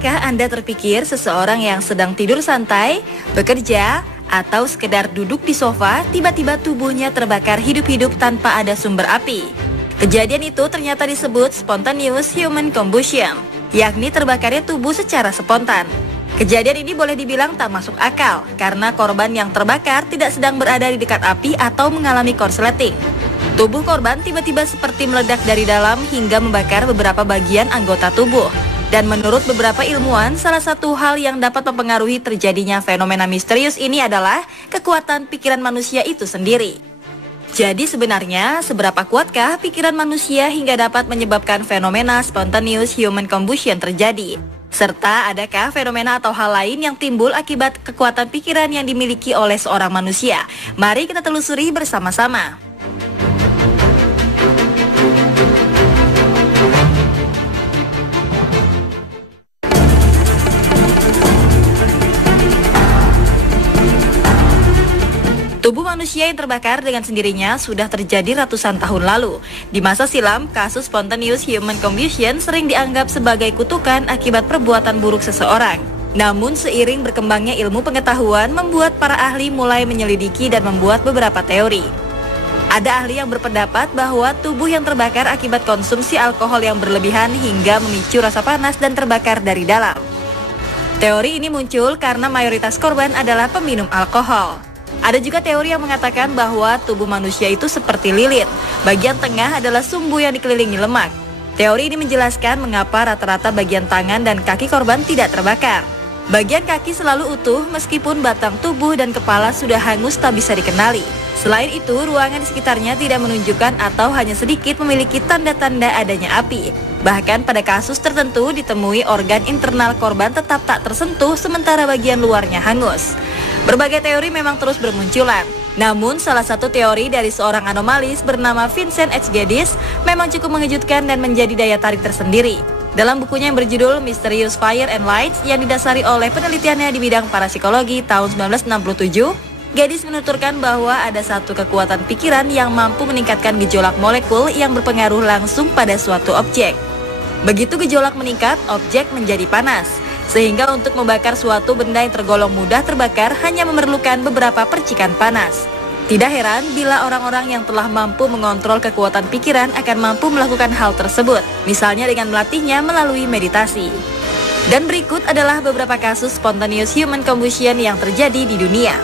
Pernahkah Anda terpikir seseorang yang sedang tidur santai, bekerja, atau sekedar duduk di sofa, tiba-tiba tubuhnya terbakar hidup-hidup tanpa ada sumber api? Kejadian itu ternyata disebut spontaneous human combustion, yakni terbakarnya tubuh secara spontan. Kejadian ini boleh dibilang tak masuk akal, karena korban yang terbakar tidak sedang berada di dekat api atau mengalami korsleting. Tubuh korban tiba-tiba seperti meledak dari dalam hingga membakar beberapa bagian anggota tubuh. Dan menurut beberapa ilmuwan, salah satu hal yang dapat mempengaruhi terjadinya fenomena misterius ini adalah kekuatan pikiran manusia itu sendiri. Jadi sebenarnya, seberapa kuatkah pikiran manusia hingga dapat menyebabkan fenomena spontaneous human combustion terjadi? Serta adakah fenomena atau hal lain yang timbul akibat kekuatan pikiran yang dimiliki oleh seorang manusia? Mari kita telusuri bersama-sama. Tubuh manusia yang terbakar dengan sendirinya sudah terjadi ratusan tahun lalu. Di masa silam, kasus spontaneous human combustion sering dianggap sebagai kutukan akibat perbuatan buruk seseorang. Namun seiring berkembangnya ilmu pengetahuan membuat para ahli mulai menyelidiki dan membuat beberapa teori. Ada ahli yang berpendapat bahwa tubuh yang terbakar akibat konsumsi alkohol yang berlebihan hingga memicu rasa panas dan terbakar dari dalam. Teori ini muncul karena mayoritas korban adalah peminum alkohol. Ada juga teori yang mengatakan bahwa tubuh manusia itu seperti lilin. Bagian tengah adalah sumbu yang dikelilingi lemak. Teori ini menjelaskan mengapa rata-rata bagian tangan dan kaki korban tidak terbakar. Bagian kaki selalu utuh meskipun batang tubuh dan kepala sudah hangus tak bisa dikenali. Selain itu, ruangan di sekitarnya tidak menunjukkan atau hanya sedikit memiliki tanda-tanda adanya api. Bahkan pada kasus tertentu ditemui organ internal korban tetap tak tersentuh sementara bagian luarnya hangus. Berbagai teori memang terus bermunculan. Namun salah satu teori dari seorang anomalis bernama Vincent H. Geddes memang cukup mengejutkan dan menjadi daya tarik tersendiri. Dalam bukunya yang berjudul Mysterious Fire and Lights yang didasari oleh penelitiannya di bidang parapsikologi tahun 1967, Geddes menuturkan bahwa ada satu kekuatan pikiran yang mampu meningkatkan gejolak molekul yang berpengaruh langsung pada suatu objek. Begitu gejolak meningkat, objek menjadi panas. Sehingga untuk membakar suatu benda yang tergolong mudah terbakar hanya memerlukan beberapa percikan panas. Tidak heran bila orang-orang yang telah mampu mengontrol kekuatan pikiran akan mampu melakukan hal tersebut, misalnya dengan melatihnya melalui meditasi. Dan berikut adalah beberapa kasus spontaneous human combustion yang terjadi di dunia.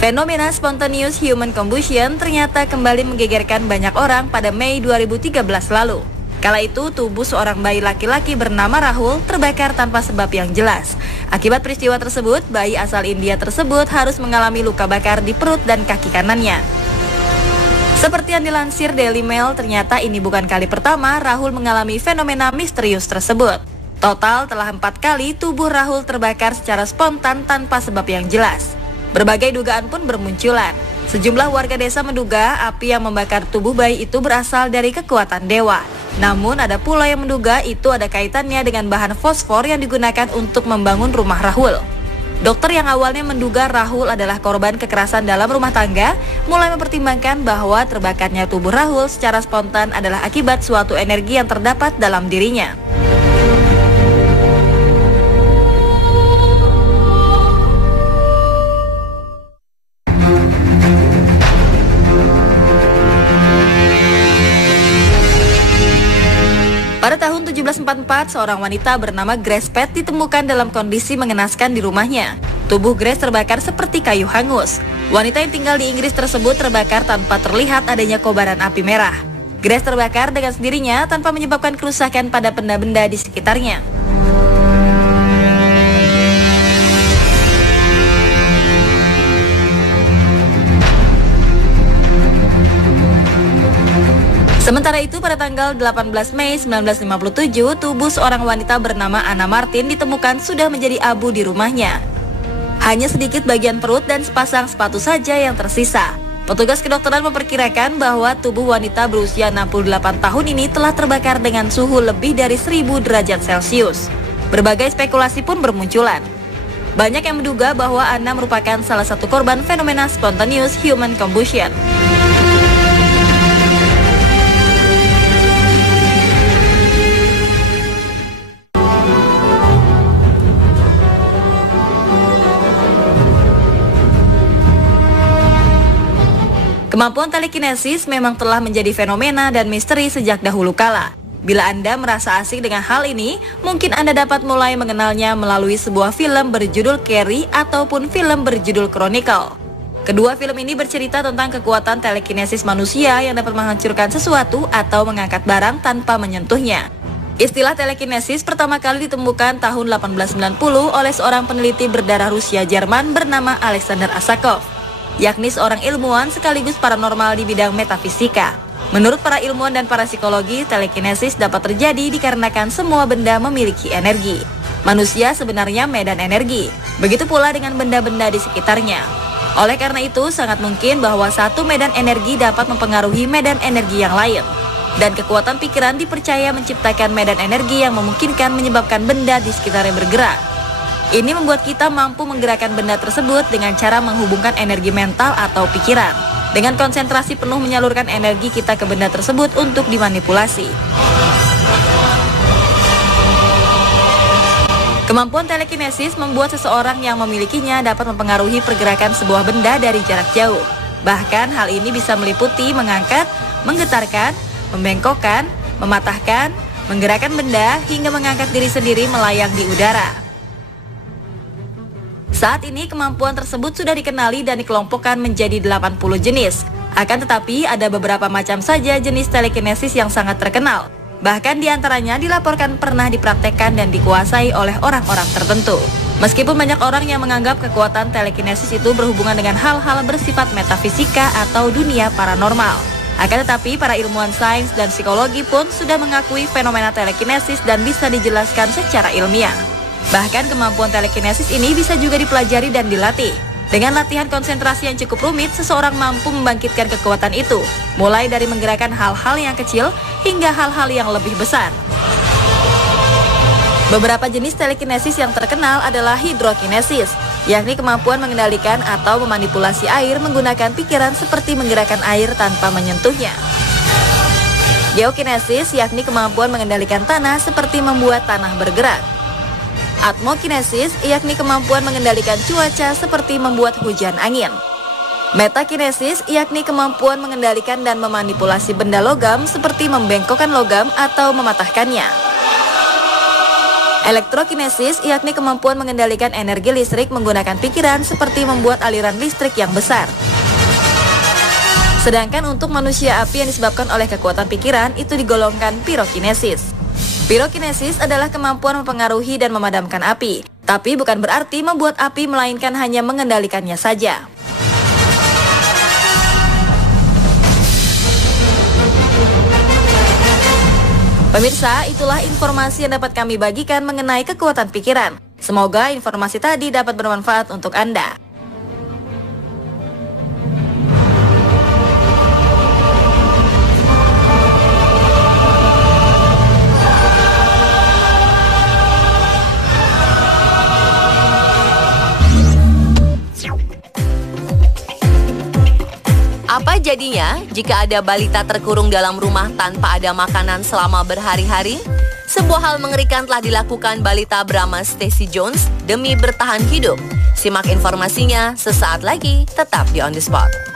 Fenomena spontaneous human combustion ternyata kembali menggegerkan banyak orang pada Mei 2013 lalu. Kala itu, tubuh seorang bayi laki-laki bernama Rahul terbakar tanpa sebab yang jelas. Akibat peristiwa tersebut, bayi asal India tersebut harus mengalami luka bakar di perut dan kaki kanannya. Seperti yang dilansir Daily Mail, ternyata ini bukan kali pertama Rahul mengalami fenomena misterius tersebut. Total telah 4 kali tubuh Rahul terbakar secara spontan tanpa sebab yang jelas. Berbagai dugaan pun bermunculan. Sejumlah warga desa menduga api yang membakar tubuh bayi itu berasal dari kekuatan dewa. Namun ada pula yang menduga itu ada kaitannya dengan bahan fosfor yang digunakan untuk membangun rumah Rahul. Dokter yang awalnya menduga Rahul adalah korban kekerasan dalam rumah tangga, mulai mempertimbangkan bahwa terbakarnya tubuh Rahul secara spontan adalah akibat suatu energi yang terdapat dalam dirinya. Pada tahun 1744, seorang wanita bernama Grace Pett ditemukan dalam kondisi mengenaskan di rumahnya. Tubuh Grace terbakar seperti kayu hangus. Wanita yang tinggal di Inggris tersebut terbakar tanpa terlihat adanya kobaran api merah. Grace terbakar dengan sendirinya tanpa menyebabkan kerusakan pada benda-benda di sekitarnya. Sementara itu, pada tanggal 18 Mei 1957, tubuh seorang wanita bernama Anna Martin ditemukan sudah menjadi abu di rumahnya. Hanya sedikit bagian perut dan sepasang sepatu saja yang tersisa. Petugas kedokteran memperkirakan bahwa tubuh wanita berusia 68 tahun ini telah terbakar dengan suhu lebih dari 1000 derajat Celcius. Berbagai spekulasi pun bermunculan. Banyak yang menduga bahwa Anna merupakan salah satu korban fenomena spontaneous human combustion. Kemampuan telekinesis memang telah menjadi fenomena dan misteri sejak dahulu kala. Bila Anda merasa asing dengan hal ini, mungkin Anda dapat mulai mengenalnya melalui sebuah film berjudul Carrie ataupun film berjudul Chronicle. Kedua film ini bercerita tentang kekuatan telekinesis manusia yang dapat menghancurkan sesuatu atau mengangkat barang tanpa menyentuhnya. Istilah telekinesis pertama kali ditemukan tahun 1890 oleh seorang peneliti berdarah Rusia Jerman bernama Alexander Asakov, yakni seorang ilmuwan sekaligus paranormal di bidang metafisika. Menurut para ilmuwan dan para psikologi, telekinesis dapat terjadi dikarenakan semua benda memiliki energi. Manusia sebenarnya medan energi, begitu pula dengan benda-benda di sekitarnya. Oleh karena itu, sangat mungkin bahwa satu medan energi dapat mempengaruhi medan energi yang lain. Dan kekuatan pikiran dipercaya menciptakan medan energi yang memungkinkan menyebabkan benda di sekitarnya bergerak. Ini membuat kita mampu menggerakkan benda tersebut dengan cara menghubungkan energi mental atau pikiran. Dengan konsentrasi penuh menyalurkan energi kita ke benda tersebut untuk dimanipulasi. Kemampuan telekinesis membuat seseorang yang memilikinya dapat mempengaruhi pergerakan sebuah benda dari jarak jauh. Bahkan hal ini bisa meliputi mengangkat, menggetarkan, membengkokkan, mematahkan, menggerakkan benda hingga mengangkat diri sendiri melayang di udara. Saat ini kemampuan tersebut sudah dikenali dan dikelompokkan menjadi 80 jenis. Akan tetapi ada beberapa macam saja jenis telekinesis yang sangat terkenal. Bahkan diantaranya dilaporkan pernah dipraktekkan dan dikuasai oleh orang-orang tertentu. Meskipun banyak orang yang menganggap kekuatan telekinesis itu berhubungan dengan hal-hal bersifat metafisika atau dunia paranormal. Akan tetapi para ilmuwan sains dan psikologi pun sudah mengakui fenomena telekinesis dan bisa dijelaskan secara ilmiah. Bahkan kemampuan telekinesis ini bisa juga dipelajari dan dilatih. Dengan latihan konsentrasi yang cukup rumit, seseorang mampu membangkitkan kekuatan itu, mulai dari menggerakkan hal-hal yang kecil hingga hal-hal yang lebih besar. Beberapa jenis telekinesis yang terkenal adalah hidrokinesis, yakni kemampuan mengendalikan atau memanipulasi air menggunakan pikiran seperti menggerakkan air tanpa menyentuhnya. Geokinesis, yakni kemampuan mengendalikan tanah seperti membuat tanah bergerak. Atmokinesis, yakni kemampuan mengendalikan cuaca seperti membuat hujan angin. Metakinesis, yakni kemampuan mengendalikan dan memanipulasi benda logam seperti membengkokkan logam atau mematahkannya. Elektrokinesis, yakni kemampuan mengendalikan energi listrik menggunakan pikiran seperti membuat aliran listrik yang besar. Sedangkan untuk manusia api yang disebabkan oleh kekuatan pikiran itu digolongkan pirokinesis. Pirokinesis adalah kemampuan mempengaruhi dan memadamkan api, tapi bukan berarti membuat api, melainkan hanya mengendalikannya saja. Pemirsa, itulah informasi yang dapat kami bagikan mengenai kekuatan pikiran. Semoga informasi tadi dapat bermanfaat untuk Anda. Apa jadinya jika ada balita terkurung dalam rumah tanpa ada makanan selama berhari-hari? Sebuah hal mengerikan telah dilakukan balita bernama Stacy Jones demi bertahan hidup. Simak informasinya sesaat lagi, tetap di On The Spot.